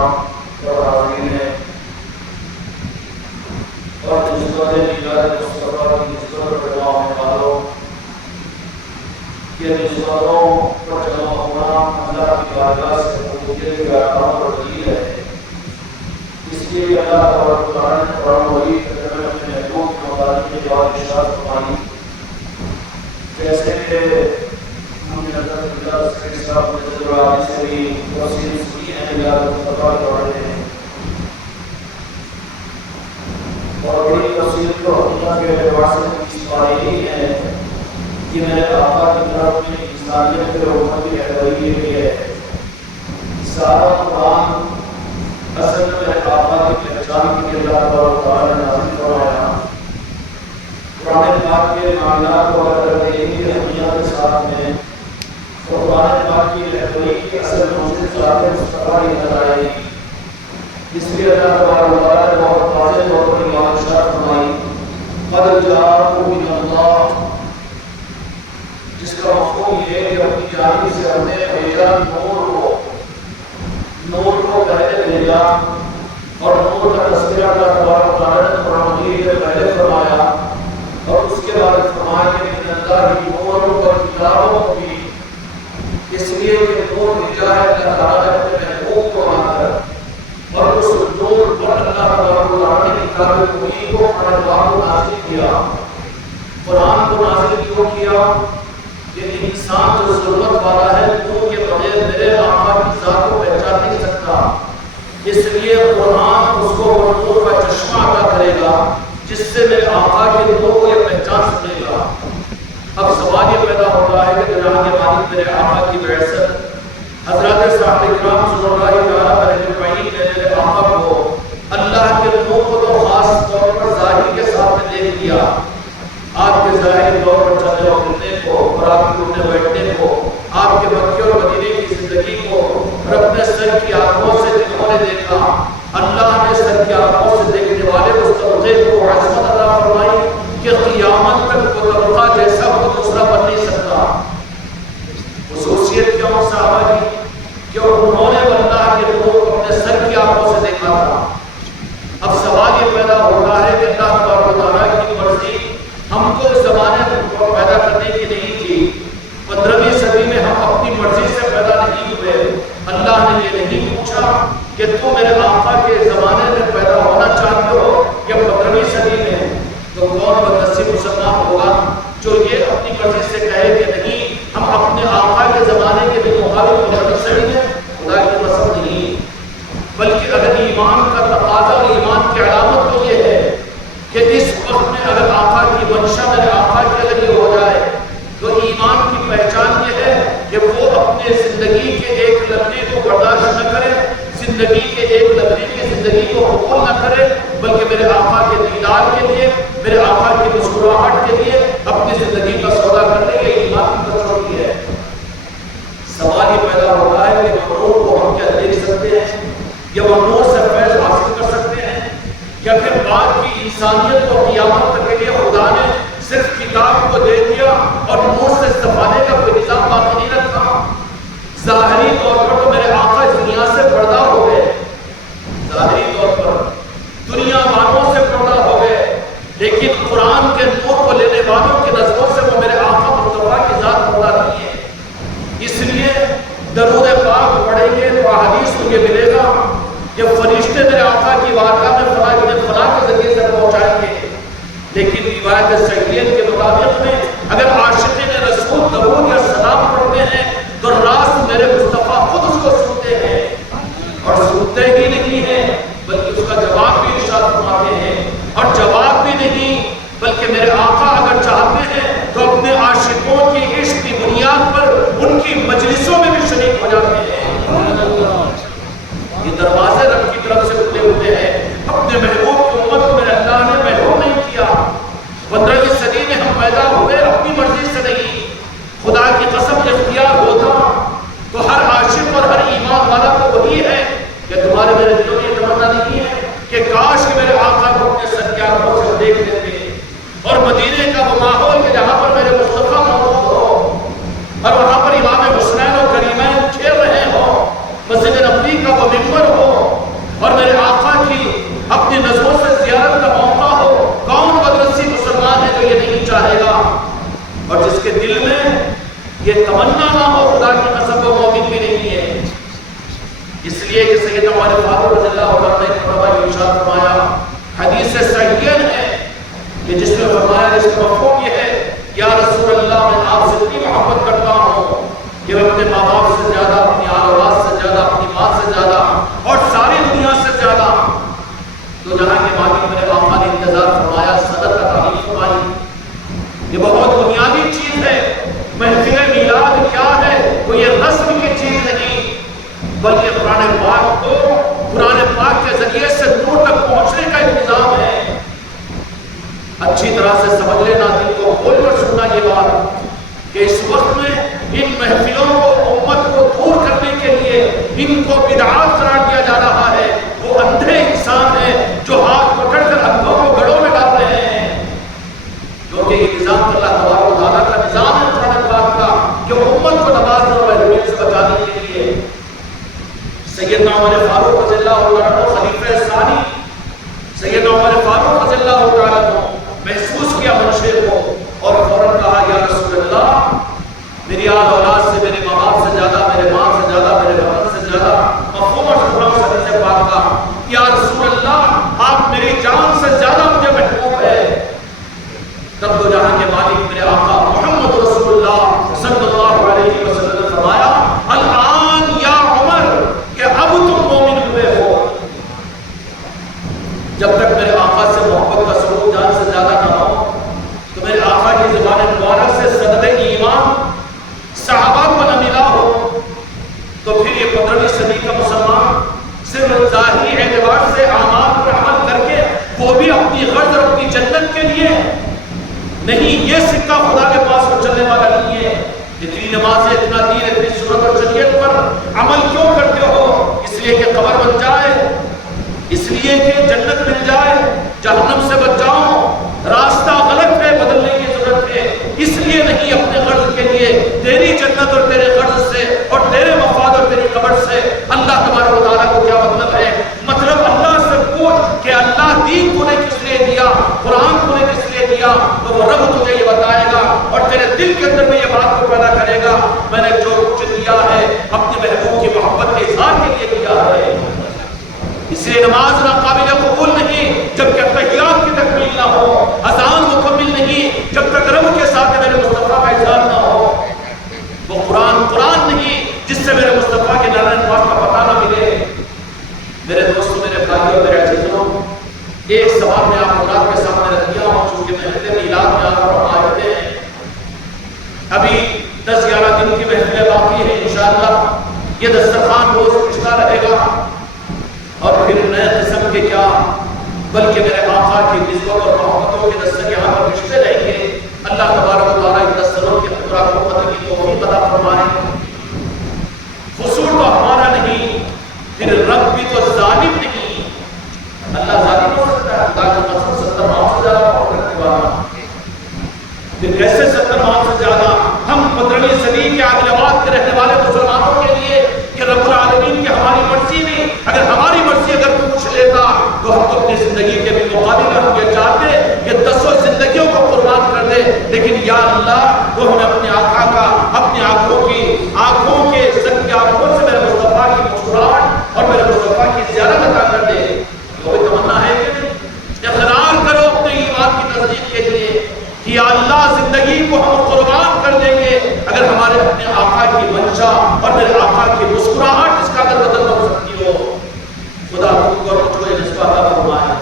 کرام اور حاضرین ہیں اور نسبت میلاد مصطفیٰ کی نسبت پر جمع ہونے والوں، یہ نسبتوں پر جمع ہونا اللہ کی بارگاہ سے قبولیت کے احکام پر دلیل ہے۔ اس لیے اللہ تبارک و تعالیٰ نے قرآن مجید میں اپنے محبوب کے متعلق یہ بات ارشاد فرمائی، جیسے کہ ہم نے حضرت اللہ سید صاحب رضی اللہ عنہ سے بھی تفصیل سنی ہے میلاد مصطفیٰ کے بارے میں، اور بڑی تفصیل تو حقیقت کے اعتبار سے اس بارے ہی ہے کہ میرے آقا کی طرف میں انسانیت کے امت کی رہبری کے لیے سارا قرآن اصل میں میرے آقا کی پہچان کے لیے اللہ تبارک و تعالیٰ نے نازل فرمایا۔ قرآن پاک کے معاملات کو اگر دیکھیں گے اہمیت کے ساتھ میں تو قرآن پاک کی رہبری کی اصل منزل ذات مصطفیٰ ہی نظر آئے گی۔ اس لیے اللہ تبارک و تعالیٰ نے بہت واضح طور پر یہ بات ارشاد فرمائی، قد جاءکم من اللہ، جس کا مفہوم یہ ہے کہ اپنی جانب سے ہم نے بھیجا نور کو پہلے بھیجا، اور نور کا تذکرہ اللہ تبارک و تعالیٰ نے قرآن مجید میں پہلے فرمایا، اور اس کے بعد فرمایا کہ من اللہ کی نور و کتاب بھی، اس لیے کہ نور بھیجا ہے اللہ تعالیٰ نے اپنے محبوب کو مان کر، اور اس نور پر اللہ تبارک و تعالیٰ نے کتاب مبین کو قرآن کو نازل کیا۔ قرآن کو نازل کیوں کیا؟ کہ انسان جو ضرورت والا ہے نور کے بغیر میرے آقا کی ذات کو پہچان نہیں سکتا، اس لیے قرآن اس کو وہ نور کا چشمہ عطا کرے گا جس سے میرے آقا کے نور کو یہ پہچان سکے گا۔ اب سوال یہ پیدا ہوتا ہے کہ جہاں کے مالک میرے آقا کی بعثت حضرات صحابہ کرام صلی اللہ علیہ وسلم نے میرے آقا کو اللہ کے نور کو تو خاص طور پر ظاہر کے ساتھ دیکھ لیا، آپ کے ظاہری طور پر چلنے اور پھرنے کو، اور آپ کے اٹھنے بیٹھنے کو، آپ کے مکے اور مدینے کی زندگی کو، اور اپنے سر کی آنکھوں سے جنہوں نے دیکھا، اللہ نے سر کی آنکھوں سے دیکھنے والے اس طبقے کو عظمت عطا فرمائی کہ قیامت تک وہ طبقہ جیسا وہ دوسرا بن نہیں سکتا۔ خصوصیت کیوں صحابہ کی؟ کہ انہوں نے اللہ کے نور کو اپنے سر کی آنکھوں سے دیکھا تھا۔ اب سوال یہ پیدا ہوتا ہے کہ اللہ تبارک و تعالیٰ کی مرضی ہم کو اس زمانے کو پیدا کرنے کی نہیں تھی، 15ویں صدی میں ہم اپنی مرضی سے پیدا نہیں ہوئے۔ اللہ نے یہ نہیں پوچھا کہ تم میرے آقا کے زمانے میں پیدا ہونا چاہتے ہو یا 15ویں صدی میں، تو کون بدنصیب مسلمان ہوگا جو یہ اپنی مرضی سے کہے کہ نہیں ہم اپنے آقا کے زمانے کے بھی مطابق 15ویں صدی میں؟ خدا کی قسم نہیں، بلکہ اگر ایمان کا تقاضا اور ایمان کی علامت تو یہ ہے کہ اس وقت میں اگر آقا کی منشا میرے آقا کی اگر یہ ہو جائے تو ایمان کی پہچان یہ ہے کہ وہ اپنے زندگی کے ایک لمحے کو برداشت نہ کرے، زندگی کے ایک لمحے کی زندگی کو قبول نہ کرے، بلکہ میرے آقا کے دیدار کے لیے، میرے آقا کی مسکراہٹ کے لیے اپنی زندگی کا سودا کرنے کے ایمان کی کسوٹی ہے۔ سوال یہ پیدا ہوتا ہے کہ نور کو ہم کیا دیکھ سکتے ہیں یا وہ نور سے فیض حاصل کر سکتے ہیں، یا پھر بعد کی انسانیت کو قیامت تک کے لیے خدا نے صرف کتاب کو دے دیا اور نور سے استفادے کا کوئی نظام باقی نہیں رکھا؟ ظاہری طور پر تو میرے آقا اس دنیا سے پردہ ہو گئے، ظاہری طور پر دنیا والوں سے پردہ ہو گئے، لیکن قرآن کے نور کو لینے والوں کی نظروں سے وہ میرے آقا مصطفیٰ کی ذات پردہ نہیں ہے۔ اس لیے درود پاک پڑھیں گے تو احادیث کو یہ ملے گا کہ فرشتے میرے آقا کی بارگاہ میں فلاں کے ذریعے سے پہنچائیں گے، لیکن روایت صحیحین کے مطابق میں اگر عاشقین رسول درود یا سلام پڑھتے ہیں تو راست میرے مصطفیٰ خود اس کو سنتے ہیں، اور سنتے ہی نہیں ہیں بلکہ اس کا جواب بھی ارشاد فرماتے ہیں، اور جواب بھی نہیں بلکہ میرے آقا اگر چاہتے ہیں تو اپنے عاشقوں کی عشق کی بنیاد پر ان کی مجلسوں میں بھی شریک ہو جاتے ہیں۔ یہ دروازے رب کی طرف سے کھلے ہوتے ہیں۔ اپنے محبوب کی امت کو میرے اللہ نے محروم نہیں کیا۔ 15ویں صدی میں ہم پیدا ہوئے اپنی مرضی سے نہیں، خدا کی قسم اختیار ہوتا تو ہر میرے آقا کی اپنی نظروں سے زیارت کا موقع ہو، کون بدنصیب مسلمان ہے جو یہ نہیں چاہے گا؟ اور جس کے دل میں یہ تمنا نہ ہو، خدا کی قسم وہ مومن بھی نہیں ہے۔ اس لیے کہ سیدنا عمر فاروق رضی اللہ عنہ نے ایک مرتبہ ارشاد فرمایا، حدیث صحیح ہے کہ جس میں فرمایا، جس کا مفہوم یہ ہے، یا رسول اللہ میں آپ سے اتنی محبت کرتا ہوں کہ میں اپنے ماں باپ سے زیادہ، اپنی اولاد سے زیادہ، اپنی ماں سے زیادہ اور ساری دنیا سے زیادہ۔ تو جہاں کے مالک میرے آقا نے انتظار فرمایا، صدر کا تعریف فرمائی، یہ بہت بنیادی چیز ہے۔ محفل میلاد کیا ہے؟ وہ یہ رسم کی چیز نہیں، بلکہ قرآن پاک کو قرآن پاک کے ذریعے سے نور تک پہنچنے کا انتظام ہے۔ اچھی طرح سے سمجھ لینا، دل کو کھول کر سننا یہ بات کہ اس وقت میں ان محفلوں کو، امت کو دور کرنے کے لیے ان کو بدعات قرار دیا جا رہا ہے۔ وہ اندھے انسان ہیں جو ہاتھ پکڑ کر اندھوں کو گڑھوں میں ڈال رہے ہیں، کیونکہ یہ نظام اللہ تبارک و تعالیٰ کا نظام ہے قرآن پاک کا کہ امت کو نماز اور محرومیت سے بچانے کے لیے۔ سیدنا عمر فاروق رضی اللہ عنہ خلیفہ ثانی، سیدنا عمر فاروق رضی اللہ عنہ محسوس کیا منشے کو اور فوراً کہا، یا رسول اللہ، میری آل اولاد سے، میرے ماں باپ سے زیادہ، میرے ماں سے زیادہ، میرے وطن سے زیادہ مفہوم اور شکرام سے پاک کا، یا رسول اللہ، آپ میری جان سے زیادہ مجھے محبوب ہے۔ تب تو جہاں کے مالک میرے آقا محمد رسول اللہ صلی اللہ علیہ وسلم نے فرمایا، الآن یا عمر، کہ اب تم مومن ہوئے ہو۔ جب تک میرے آقا سے محبت کا سلوک جان سے زیادہ نہ ہو تو میرے آقا کی زبان مبارک سے صدد ایمان صحابہ کو نہ ملا ہو، تو پھر یہ 15ویں صدی کا مسلمان صرف ظاہری اعتبار سے اعمال پر عمل کر کے وہ بھی اپنی غرض اور اپنی جنت کے لیے نہیں، یہ سکہ خدا کے پاس کو چلنے والا نہیں ہے۔ اتنی نمازیں، اتنا دین، اتنی سنت اور شریعت پر عمل کیوں کرتے ہو؟ اس لیے کہ قبر بن جائے، اس لیے کہ جنت مل جائے، جہنم سے بچ جاؤں۔ راستہ غلط ہے، بدلنے کی ضرورت ہے۔ اس لیے نہیں، اپنے غرض کے لیے، تیری جنت اور تیرے غرض سے اور تیرے مفاد اور تیری قبر سے اللہ تبارک و تعالیٰ کو کیا مطلب ہے؟ مطلب اللہ سے پوچھ کہ اللہ دین تو نے کس لیے دیا، قرآن تو نے کس لیے دیا، تو وہ رب تجھے یہ بتائے گا اور تیرے دل کے اندر میں یہ بات کو پیدا کرے گا، میں نے جو کچھ دیا ہے اپنے محبوب کی محبت کے اظہار کے لیے دیا ہے۔ اس لیے نماز ناقابل قبول نہیں جب کہ تحیات کی تکمیل نہ ہو، اذان مکمل نہیں جب تک رب کے ساتھ میرے مصطفیٰ کا اظہار نہ ہو، وہ قرآن نہیں جس سے میرے مصطفیٰ کے نارائن پاک کا پتہ نہ ملے۔ میرے دوستوں، میرے بھائیوں اور میرے عزیزوں، ایک سوال میں آپ حضرات کے سامنے رکھ دیا ہوں، چونکہ محفل میلاد میں آپ اور آئے ہیں، ابھی 10-11 دن کی محفلیں باقی ہیں، انشاءاللہ یہ دسترخوان روز پچھتا رہے گا اور پھر نئے قسم کے کیا بلکہ میرے آقا کی نسبت اور محبتوں کے دستر یہاں پر پچھتے رہیں گے۔ اللہ تبارک و تعالیٰ ان دستروں کے اندر محبت کی توفیق عطا فرمائے۔ قصور تو ہمارا نہیں، پھر رب بھی تو ظالم نہیں، اللہ ظالم ہو سکتا ہے؟ خدا کی قسم 70 ماہ سے زیادہ محبت کرنے والا، پھر کیسے 70 ماہ سے زیادہ؟ ہم 15ویں صدی کے عادل آباد کے رہنے والے مسلمانوں کے لیے کہ رب العالمین کی ہماری مرضی نہیں، اگر ہماری مرضی اگر پوچھ لیتا تو ہم تو اپنی زندگی کے بھی مقابل ہم یہ چاہتے کہ 10 زندگیوں کو قربان کر دے، لیکن یا اللہ وہ ہمیں اپنے آقا کا، اپنی آنکھوں کے سن کی آنکھوں سے میرے مصطفیٰ کی مسکراہٹ اور میرے مصطفیٰ کی زیارت عطا کر دے۔ کوئی تمنا ہے کہ نہیں؟ اقرار کرو اپنے ایمان کی تصدیق کے لیے کہ یا اللہ زندگی کو ہم قربان کر دیں گے اگر ہمارے اپنے آقا کی منشا اور میرے آقا کی مسکراہٹ اس کا اگر بدل ہو سکتی ہو۔ خدا تم کو مجھ کو یہ نسبہ عطا فرمائے۔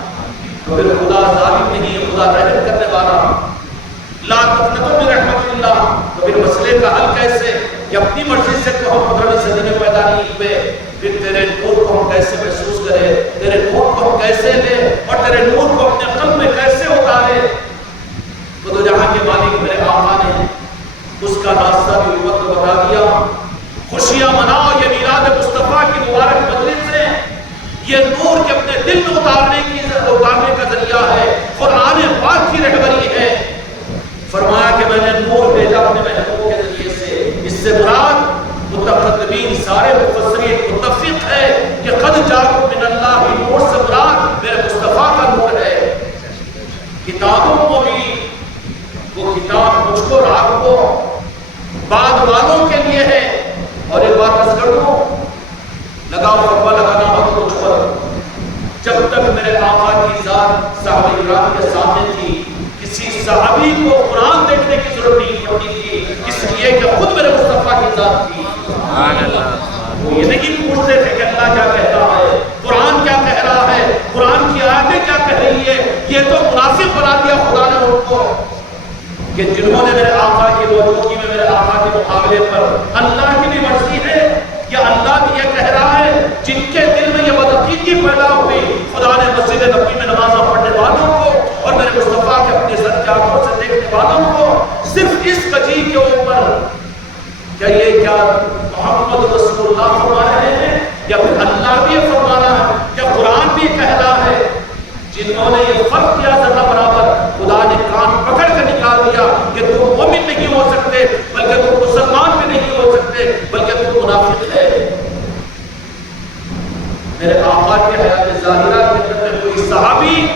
تو پھر خدا ظالم نہیں ہے، خدا رحم کرنے والا۔ لا تقنطوا من رحمت اللہ، تو پھر مسئلے کا حل کیسے؟ کہ اپنی مرضی سے تو ہم 15ویں صدی میں پیدا نہیں ہوئے، پھر تیرے نور کو ہم کیسے محسوس کریں، تیرے نور کو ہم کیسے لیں اور تیرے نور کو اپنے قلب میں کیسے اتاریں؟ تو جہاں کے مالک میرے آقا نے اس کا راستہ بھی امت کو بتا دیا۔ خوشیاں مناؤ، یہ میلاد مصطفیٰ کی مبارک مجلس ہے، یہ نور کے اپنے دل میں اتارنے کا ذریعہ ہے، قرآن پاک کی رہبری ہے۔ فرمایا کہ میں نے نور بھیجا اپنے محبوب کے ذریعے سے، اس سے مراد متقی بعد والوں کے لیے ہے۔ اور ایک بات عرض کر دوں، لگاؤ فتویٰ لگانا مت کچھ پر، جب تک میرے آقا کی ذات صحابہ کرام کے سامنے تھی کسی صحابی کو قرآن دیکھنے کی ضرورت نہیں پڑتی تھی، اس لیے کہ خود میرے مصطفیٰ کی ذات تھی۔ وہ یہ نہیں پوچھتے تھے کہ اللہ کیا کہہ رہا ہے، قرآن کیا کہہ رہا ہے، قرآن کی آیتیں کیا کہہ رہی ہے۔ یہ تو منافق بنا دیا خدا نے ان کو کہ جنہوں نے میرے آقا کی موجودگی میں میرے آقا کے مقابلے پر اللہ کی بھی مرضی ہے یا اللہ بھی یہ کہہ رہا ہے، جن کے دل میں یہ بدعقیدگی پیدا ہوئی، خدا نے مسجد نبوی میں نمازاں پڑھنے والوں کو اور میرے مصطفیٰ کے اپنے سچ آنکھوں سے دیکھنے والوں کو صرف اس وجہ کے اوپر کیا یہ کیا محمد رسول اللہ فرما رہے ہیں یا پھر اللہ بھی فرما رہا ہے یا قرآن بھی کہہ رہا ہے، جنہوں نے یہ فرق کیا ذرہ برابر، خدا نے کان پکڑ کر نکال دیا کہ تم مومن نہیں ہو سکتے، بلکہ تم مسلمان بھی نہیں ہو سکتے، بلکہ تم منافق ہے۔ میرے آقا کے حیات ظاہرہ کے اندر کوئی صحابی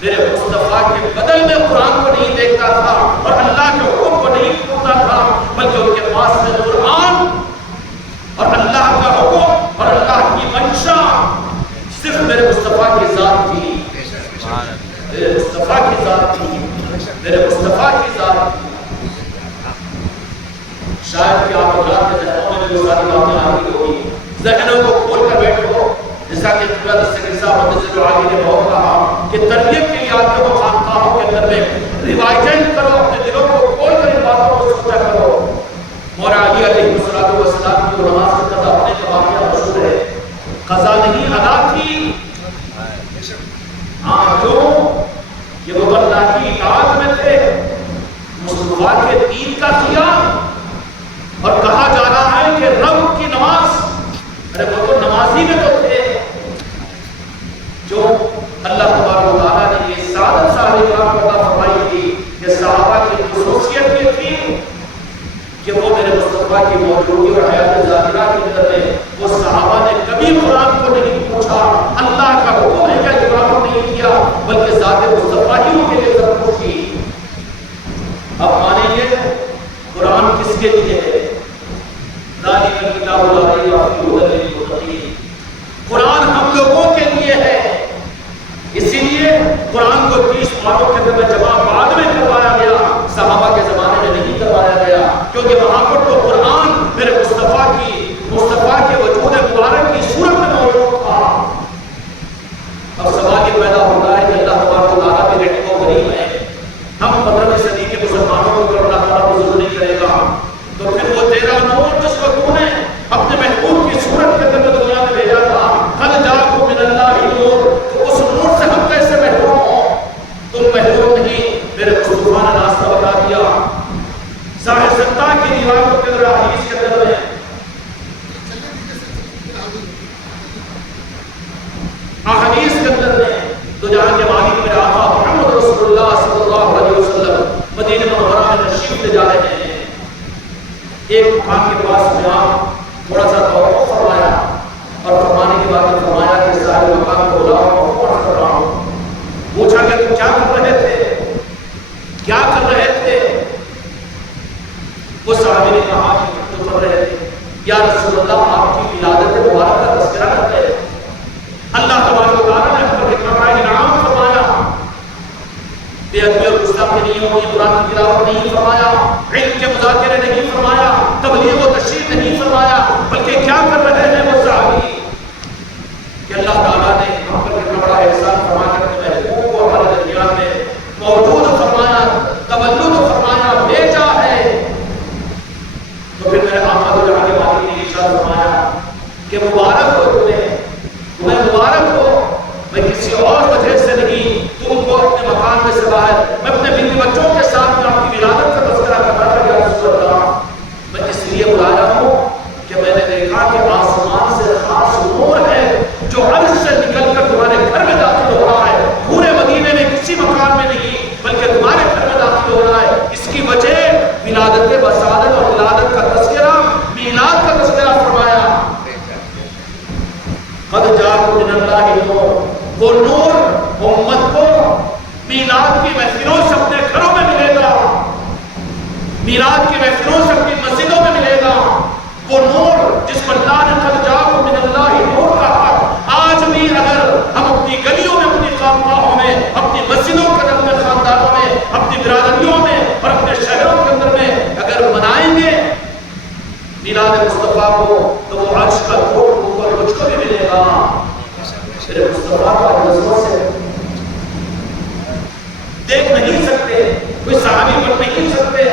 میرے مصطفیٰ کے بدل میں قرآن کو نہیں دیکھتا تھا اور اللہ کے حکم کو نہیں پڑھتا تھا، بلکہ ان کے پاس میں قرآن اور اللہ کا حکم اور اللہ کی منشا صرف میرے مصطفیٰ کی ذات تھی، میرے مصطفیٰ کی ذات تھی، میرے مصطفیٰ کی ذات تھی۔ شاید کہ آپ اولاد کے ذہنوں میں بھی ساری باتیں آ رہی ہوگی، ذہنوں کو کھول کر بیٹھو، جیسا کہ قبلہ دستگیر صاحب مدد سے آگے نے بہت کہا کہ تربیت کے لیے آتے ہو خانقاہوں کے اندر میں ریوائزن کرو، اپنے دلوں کو کھول کر ان باتوں کو سوچا کرو۔ مولا علی علیہ السلام کی نماز سے قضا ہونے کا واقعہ مشہور ہے، قضا نہیں ادا تھی، ہاں جو یہ وہ اللہ کی اطاعت میں تھے، مصطفیٰ کے دین کا کیا، اور کہا جا رہا ہے کہ رب کی نماز، ارے وہ تو نمازی میں تو تھے، جو اللہ تبارک و تعالیٰ نے یہ سعادت صاحب کرام کو عطا فرمائی تھی کہ صحابہ کی خصوصیت یہ تھی کہ وہ میرے مصطفیٰ کی موجودگی اور حیات ظاہرہ کے اندر میں وہ صحابہ نے کبھی قرآن کو نہیں پوچھا، اللہ کا حکم ہے کیا جواب نہیں کیا، بلکہ ذات مصطفیٰ ہی ان کے لیے سب کچھ تھی۔ اب مانیں گے قرآن کس کے لیے ہے؟ ذالک الکتاب لا ریب فیہ ھدی للمتقین، قرآن ہم لوگوں کے لیے ہے، اسی لیے قرآن کو 30 پاروں کے اندر جمع بعد میں کروایا گیا، صحابہ کے زمانے میں نہیں کروایا گیا، کیونکہ وہاں پر تو قرآن میرے مصطفیٰ کے وجود مبارک کی صورت میں موجود تھا۔ اب سوال یہ پیدا ہوتا ہے کہ اللہ تبارک و تعالیٰ بھی رحیم و کریم ہے، ہم 15ویں صدی کے مسلمانوں کو تو اللہ تعالیٰ بزرگ نہیں کرے گا، تو پھر وہ تیرا نور جس کو تو نے اپنے محبوب کی صورت کے اندر دنیا میں بھیجا تھا، قد جاءکم من اللہ نور، تو اس نور سے ہم کیسے محروم ہوں؟ تم محروم نہیں، میرے مصطفیٰ نے راستہ بتا دیا۔ ساڑھے 70 کی روایتوں کے اندر حدیث کے اندر میں احادیث کے اندر میں تو جہاں کے مالک میرے آقا محمد رسول اللہ صلی اللہ علیہ وسلم مدینہ منورہ میں تشریف لے جا رہے ہیں، ایک مکان کے پاس میں آپ تھوڑا سا توقف فرمایا اور فرمانے کے بعد فرمایا کہ صاحب مکان کو بلاؤ اور فون کر رہا ہوں۔ پوچھا کہ تم کیا کر رہے تھے، کیا کر رہے تھے؟ وہ صحابی نے کہا کہ تم کر رہے تھے یا رسول اللہ آپ کی ولادت مبارک کا تذکرہ کرتے ہیں، اللہ تبارک و تعالیٰ نے ہم پر اتنا انعام فرمایا، بے ادبی اور گستاخی نہیں ہوئی، قرآن کی تلاوت نہیں فرمایا، علم کے مذاکرے نہیں فرمایا، تبلیغ و تشریح نہیں فرمایا، بلکہ کیا کر رہے ہیں وہ صحابی کہ اللہ تعالیٰ نے ہم پر اتنا بڑا احسان فرما کر اپنے محبوب کو ہمارے درمیان میں موجود فرمایا، تولد فرمایا، بھیجا ہے۔ تو پھر میرے آقا کو جہاں کے مالک نے ارشاد فرمایا کہ مبارک ہو تمہیں مبارک ہو، میں کسی اور وجہ سے نہیں تم کو اپنے مکان میں سے باہر، میں اپنے بیوی بچوں کے ساتھ میں آپ کی ولادت کا تذکرہ کر رہا تھا یا رسول اللہ، میں اس لیے بلایا ہوں کہ میں نے دیکھا کہ آسمان سے خاص نور ہے جو عرش سے نکل کر تمہارے گھر میں داخل ہو رہا ہے، پورے مدینے میں کسی مکان میں نہیں بلکہ تمہارے گھر میں داخل ہو رہا ہے۔ اس کی وجہ ولادت بصارت اور ولادت کا تذکرہ، میلاد کا تذکرہ فرمایا۔ قد جاءکم من اللہ نور، وہ نور امت کو میلاد کی محفلوں سے اپنے گھروں میں ملے گا۔ میلاد کی محفلوں سے اپنی مسجدوں میں ملے گا وہ نور جس کو اللہ نے قد جاءکم من اللہ نور کہا. آج بھی اگر ہم اپنی گلیوں میں، اپنی خانقاہوں میں، اپنی مسجدوں کے اندر، اپنے خاندانوں میں، اپنی برادریوں میں اور اپنے شہروں کے اندر میں اگر منائیں گے میلاد مصطفیٰ کو تو وہ عرش کا نور اوپر مجھ کو بھی ملے گا. میرے مصطفیٰ کا نظروں سے دیکھ نہیں سکتے، کوئی صحابی بن نہیں سکتے،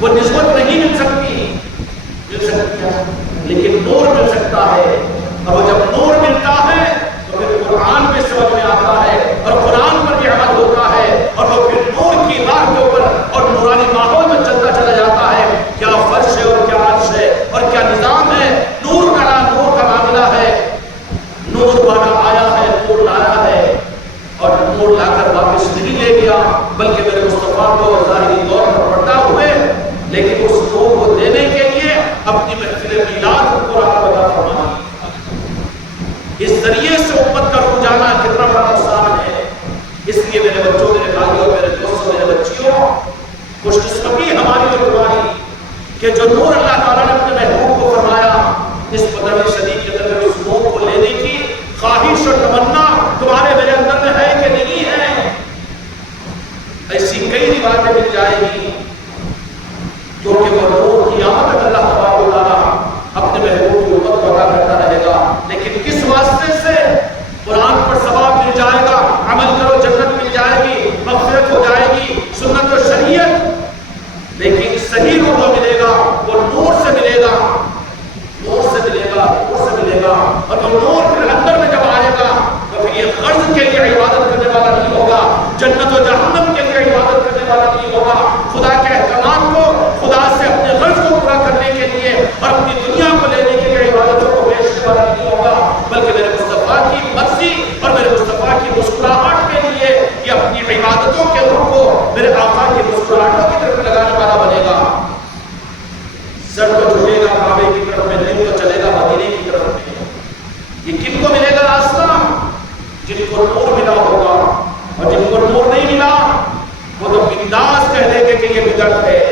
وہ نسبت نہیں مل سکتی ہے، لیکن نور مل سکتا ہے. اور وہ جب نور ملتا ہے تو پھر قرآن میں سمجھ میں آتا ہے اور قرآن پر بھی عمل ہوتا ہے اور وہ پھر نور کی راہ کے اوپر اور نورانی ماحول میں چلتا چلا جاتا ہے. کیا فرش ہے اور کیا عرش ہے اور کیا نظام ہے. نور کا معاملہ ہے. نور والا آیا ہے، نور لایا ہے اور نور لا کر واپس نہیں لے گیا بلکہ میرے مصطفیٰ کو ظاہری طور پر پڑھتا ہوئے لیکن اس نور کو دینے کے لیے اپنی محفل میلاد کو قرآن بتا فرمایا. اس ذریعے سے امت کا رک جانا کتنا بڑا نقصان ہے. اس لیے میرے بچوں، میرے بھائیوں، میرے دوستوں، میرے بچیوں، خوش قسمتی ہماری اور تمہاری کہ جو نور اللہ تعالیٰ نے اپنے محبوب کو فرمایا، اس 15ویں صدی کے اندر اس نور کو لینے کی خواہش اور تمنا تمہارے میرے اندر میں ہے کہ نہیں ہے. ایسی کئی روایتیں مل جائے گی کیونکہ وہ نور قیامت تک اللہ تبارک و تعالیٰ اپنے محبوب کی امت کو عطا کرتا رہے گا. لیکن کس واسطے سے؟ قرآن پر ثواب مل جائے گا، عمل کرو جنت مل جائے گی، مغفرت ہو جائے گی، سنت و شریعت. لیکن صحیح نور جو ملے گا وہ نور سے ملے گا، نور سے ملے گا، نور سے ملے گا. اور وہ نور پھر اندر میں جب آئے گا تو پھر یہ قرض کے لیے عبادت کرنے والا نہیں ہوگا، جنت و جہنم کے لیے عبادت کرنے والا نہیں ہوگا، خدا کے احکامات کو، خدا سے اپنے غرض کو پورا کرنے کے لیے اور اپنی دنیا کو لینے کے لیے عبادتوں کو بیچنے والا نہیں ہوگا بلکہ میرے مصطفیٰ کی مرضی اور میرے مصطفیٰ کی مسکراہٹ کے لیے یہ اپنی عبادتوں کے روح کو میرے آقا کی مسکراہٹوں کی طرف لگانے والا بنے گا. سر تو جھکے گا کعبے کی طرف میں، دل تو چلے گا مدینے کی طرف میں. یہ کن کو ملے گا راستہ؟ جن کو نور ملا ہوگا. اور جن کو نور نہیں ملا وہ تو بنداس کہہ دیں گے کہ یہ بدعت ہے،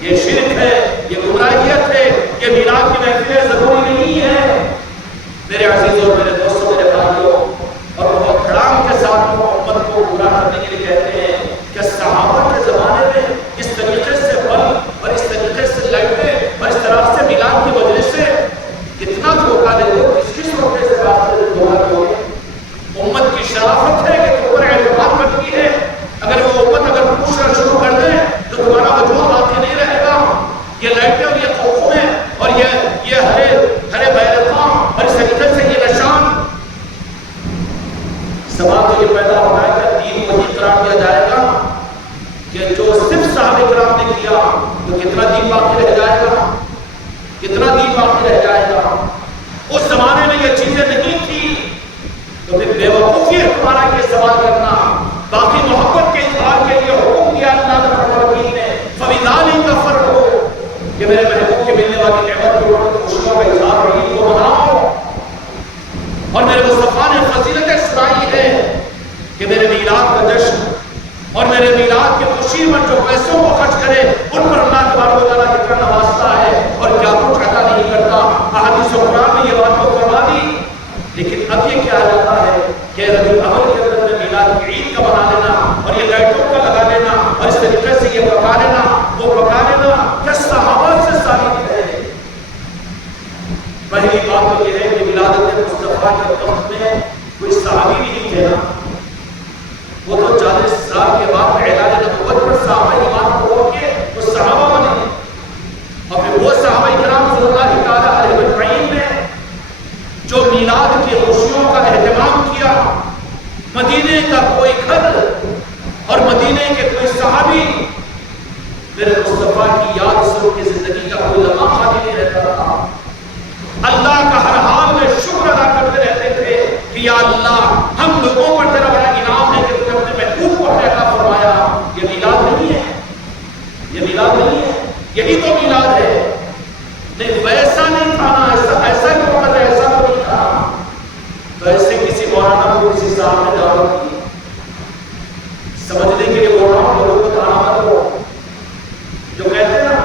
یہ شرک ہے، یہ گمراہیت ہے، یہ میلاد کی محفلیں ضروری نہیں ہے. میرے عزیزوں، میرے دوستوں، میرے بھائیوں، اور بہت دھڑام کے ساتھ وہ امت کو پورا کرنے کے لیے کہتے ہیں کہ صحابہ کے زمانے میں اس طریقے سے بل اور اس طریقے سے لائٹیں اور اس طرح سے میلاد کی وجہ سے کتنا دھوکہ دے دو، کس موقع سے بات سے دھوکہ دو. امت کی شرافت ہے کہ تم پر اعتماد کرتی ہے. اگر وہ امت اگر پوچھنا شروع کر دے تو تمہارا وجود باقی نہیں رہے گا. یہ لائٹیں اور یہ خوفیں اور یہ ہرے بیرقاں اور اس طریقے سے یہ نشان سوال تو یہ پیدا ہوتا ہے کہ دین وہی قرار دیا جائے گا کہ جو صرف صحابہ کرام نے کیا تو کتنا دین باقی رہ جائے گا، کتنا دین باقی رہ جائے گا. اس زمانے میں یہ چیزیں نہیں تھی تو پھر بے وقوفی ہے تمہارا یہ سوال کرنا. باقی محبت کے اظہار کے لیے حکم دیا اللہ نے فَبِذَلِكَ فَرْحُوا کہ میرے محبوب کے ملنے والی نعمت کی خوشیوں کا اظہار عید کو مناؤ. اور میرے مصطفیٰ نے فضیلتیں سنائی ہے کہ میرے میلاد کا جشن اور میرے میلاد کی خوشی میں جو پیسوں کو خرچ کرے ان پر اللہ تبارک و تعالیٰ کتنا نوازتا ہے اور کیا کچھ عطا نہیں کرتا. احادیث و قرآن میں یہ بات کو کروا دی. لیکن اب یہ کیا جاتا ہے کہ ربیع الاول کے اندر میں میلاد کی عید کا بنا لینا اور یہ لائٹوں کا لگا لینا اور اس طریقے سے یہ پکا لینا وہ پکا لینا کیا صحابہ سے ثابت ہے؟ پہلی بات تو یہ ہے کہ ولادت مصطفیٰ کے وقت میں کوئی صحابی نہیں تھے نا. وہ تو 40 سال کے بعد اعلان نبوت پر صحابہ ایمان کو ہو کے وہ صحابہ بنے. اور پھر وہ صحابہ کرام صلی اللہ تعالیٰ علیہ وسلم نے جو میلاد کی خوشیوں کا اہتمام کیا، مدینے کا کوئی گھر اور مدینے کے کوئی صحابی میرے مصطفیٰ کی یاد سن کے زندگی کا کوئی لمحہ خالی نہیں رہتا تھا. اللہ کا ہر حال میں شکر ادا کرتے رہتے تھے کہ یا اللہ ہم لوگوں پر تیرا بڑا انعام ہے کہ تم نے اپنے محبوب کو عطا فرمایا. یہ میلاد نہیں ہے، یہ میلاد نہیں ہے، یہی تو میلاد ہے. نہیں ویسا نہیں تھا نا، ایسا کیوں کر رہے، ایسا تو نہیں تھا. تو ایسے کسی مولانا کو کسی صاحب نے دعوت کی سمجھنے کے لیے بول رہا ہوں لوگوں کو تانا مت ہو جو کہتے ہیں نا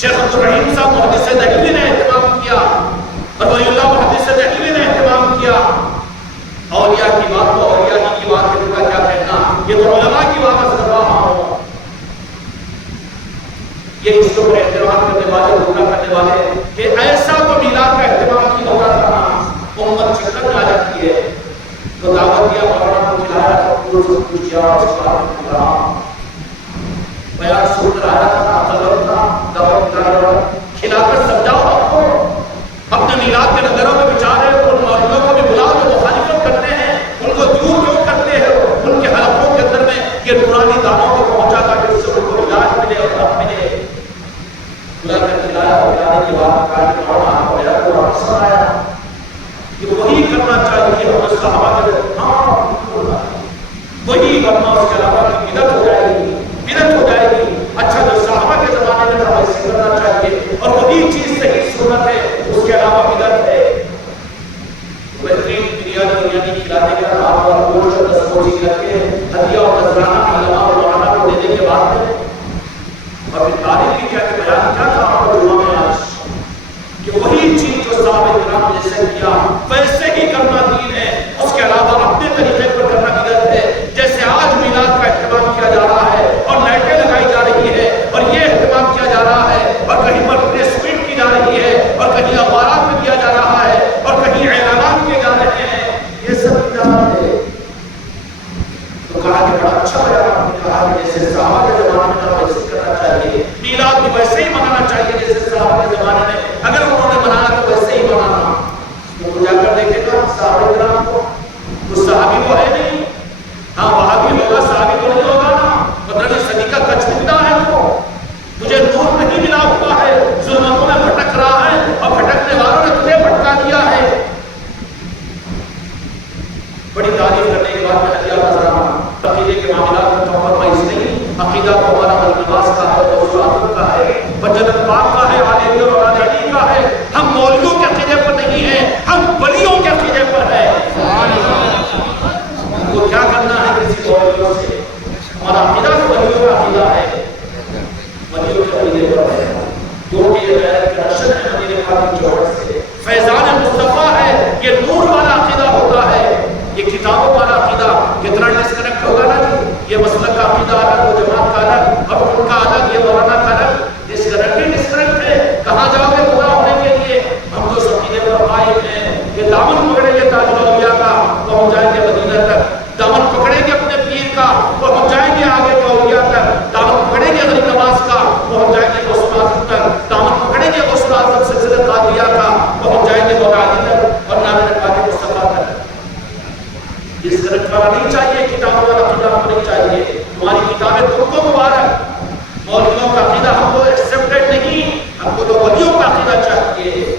شیخ عبدالرحیم صاحب محدث دہلوی نے اہتمام کیا اور ولی اللہ محدث دہلوی نے اہتمام کیا. اولیاء کی بات کو اولیاء کی بات کا کیا کہنا، یہ تو علماء کی بات کر رہا ہوں. یہ اس کو احترام کرنے والے پورا کرنے والے کہ ایسا تو میلاد کا اہتمام نہیں ہوتا تھا، امت چکر آ جاتی ہے تو دعوت دیا مولانا کو کھلایا سب کچھ کیا اس کے بعد کھلا بیان سن کر آیا تھا طلب تھا دعوت کھلا کر سمجھاؤ آپ کو. اپنے میلاد کے نظروں میں بچارے ان مولویوں کو بھی بلاؤ جو مخالفت کرتے ہیں، ان کو دور کیوں کرتے ہیں، ان کے حلقوں کے اندر میں یہ نورانی دانوں کو پہنچا تھا کہ اس سے ان کو علاج ملے اور رب ملے. بلا کر کھلایا اور کھلانے کے بعد کہا کہ مولانا آپ کو میرا پورا پسند آیا، کہ وہی کرنا چاہیے ہم صحابہ کے ہاں وہی کرنا، اس کے علاوہ کی بدعت ہو جائے گی، بدعت ہو جائے گی. اچھا جو صحابہ کے زمانے میں تھا ویسے کرنا چاہیے اور وہی چیز صحیح سنت ہے، اس کے علاوہ بدعت ہے. بہترین بریانی کھلانے کا آپ اور گوشت اور دس روٹی رکھ کے ہدیہ اور نذرانہ علماء اور مولانا کو دینے کے بعد میں اور پھر تاریخ کی کیا کہ بیان کیا تھا آپ کو جمعہ میں آج کہ وہی چیز جو صحابہ کرام نے جیسے کیا ویسے ہی کرنا دین ہے، اس کے علاوہ اپنے طریقے پر کرنا بدعت ہے. جیسے آج میلاد کا اہتمام کیا جا رہا ہے اور لائٹیں لگائی جا رہی ہے اور یہ اہتمام کیا جا رہا ہے اور کہیں پر پریس میٹ کی جا رہی ہے اور کہیں اخبارات میں کیا جا رہا ہے اور کہیں اعلانات کیے جا رہے ہیں، یہ سب بدعت ہے. تو کہا کہ بڑا اچھا بیان آپ نے کہا کہ جیسے صحابہ کے زمانے میں تھا ویسے کرنا چاہیے، میلاد بھی ویسے ہی منانا چاہیے جیسے صحابہ کے زمانے میں، اگر انہوں نے منایا تو ویسے ہی منانا. تو جا کر دیکھے گا صحابہ کرام کو، تو صحابی تو ہے نہیں، ہاں وہابی ہوگا صحابی تو نہیں ہوگا نا. 15ویں صدی کا کچھ ہے وہ، تجھے نور نہیں ملا ہوا ہے، ظلمتوں میں بھٹک رہا ہے اور بھٹکنے والوں نے تجھے بھٹکا دیا ہے. بڑی تعریف کرنے کے بعد میں ہدیہ نذرانہ عقیدے کے معاملات میں کمپرومائز نہیں. عقیدہ تو ہمارا النواز کا ہے، موضوعات کا ہے، بجت پاک کا ہے، علی اور علی کا ہے. ہم مولویوں کے عقیدے پر نہیں ہیں، ہم ولیوں کے عقیدے پر ہے. ہم کو کیا کرنا ہے کسی مولویوں سے؟ ہمارا عقیدہ تو ولیوں کا عقیدہ ہے، ولیوں کے عقیدے پر ہے، جو کہ غیرت کا رشد ہے مدینہ پاک کی جوہر سے. فیضان مصطفیٰ ہے، یہ نور والا عقیدہ ہوتا ہے. یہ کتابوں والا عقیدہ کتنا ڈسکنیکٹ ہوگا نا جی. یہ مسلک کا عقیدہ الگ، وہ جماعت کا الگ اور ان کا الگ، یہ مولانا کا الگ. ڈسکنیکٹ ہے. کہاں جاؤ گے خدا ہونے کے لیے؟ ہم تو اس عقیدے پر قائم ہیں کہ دامن پکڑیں گے تاج الاولیاء کا تو ہم جائیں گے مدینہ تک. دامن پکڑیں گے اپنے پیر کا تو ہم جائیں گے آگے کے اولیاء تک. دامن پکڑیں گے غریب نواز کا تو ہم جائیں گے غوث اعظم تک. دامن پکڑیں گے غوث اعظم سلسلہ قادریہ کا تو ہم جائیں گے مولا علی تک اور نام پاک مصطفیٰ تک. اس طرح والا نہیں چاہیے، کتابوں والا عقیدہ ہم نہیں چاہیے. تمہاری کتابیں تم کو مبارک، مولویوں کا عقیدہ ہم کو ایکسپٹڈ نہیں، ہم کو تو ولیوں کا عقیدہ چاہیے.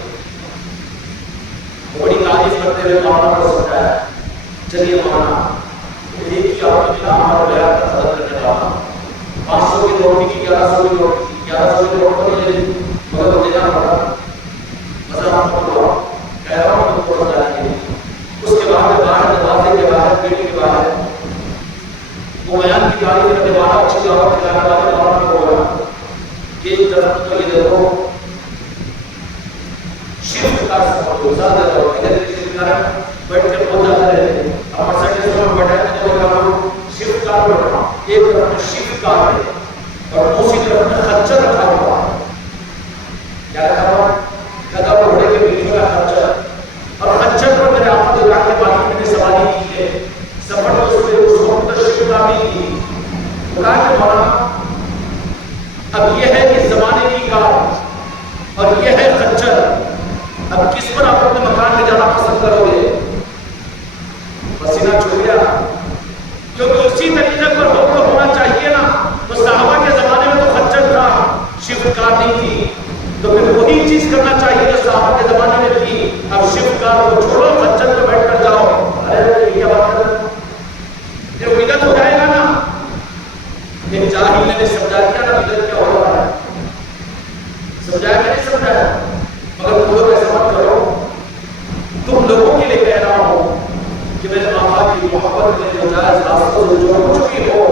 بڑی تعریف کرتے ہوئے مولانا کو سمجھایا. چلیے مولانا ایک ہی آپ نے ملا ہمارا بیان کا صدر کرنے والا 500 کی روٹی کی 1100 کی روٹی کی 1100 کی روٹی لے لی مگر وہ دینا پڑا. مزہ آپ کو کہہ رہا ہوں تم کو سمجھانے کے لیے. اس کے بعد باہر دروازے کے باہر گیٹ کے باہر وہ بیان کی تعریف کرنے والا اچھی دعوت کھلانے والے مولانا کو بولا کہ ایک طرف تو یہ دیکھو شرک کا سبب زیادہ ہے اور ادھر شرک کا بیٹھ کے بہت زیادہ رہتے ہیں. آپ سائنس میں بیٹھے ہیں تو دیکھا شرک کا بیٹھا ایک طرف میں شرک کا ہے اور دوسری طرف میں خنجر رکھا ہوا ہے. کیا رکھا ہوا؟ گدھا اور گھوڑے کے بیچ میں خنجر. اور خنجر پر میرے آپ کو دیکھا کے بعد میں نے سواری کی ہے سفر میں اس پہ اس وقت شرک کا بھی کی. کہا کہ مولانا اب یہ ہے کہ زمانے کی کار اور یہ ہے خنجر، اب کس پر آپ اپنے مکان میں جانا پسند کرو گے؟ پسینہ چھوڑ گیا کیونکہ اسی طریقے پر ہو تو ہونا چاہیے نا. تو صحابہ کے زمانے میں تو خنجر تھا، شرک کار نہیں تھی. تو پھر وہی چیز کرنا چاہیے جو صحابہ کے زمانے میں تھی. اب شرک کار کو چھوڑو، خنجر پہ بیٹھ کر جاؤ. ارے یہ بات ہے پھر بدعت ہو جائے گا نا. ایک جاہل نے سمجھا دیا نا بدعت کیا ہو رہا ہے. سمجھایا کہ نہیں سمجھایا؟ مگر تم لوگ ایسا مت کرو. تم لوگوں کے لیے کہہ رہا ہوں کہ میرے آقا کی محبت میں جو جائز راستوں سے جو کچھ بھی ہو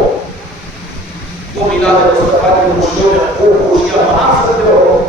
وہ میلاد مصطفیٰ کی خوشیوں میں خوب خوشیاں منا سکتے ہو.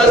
10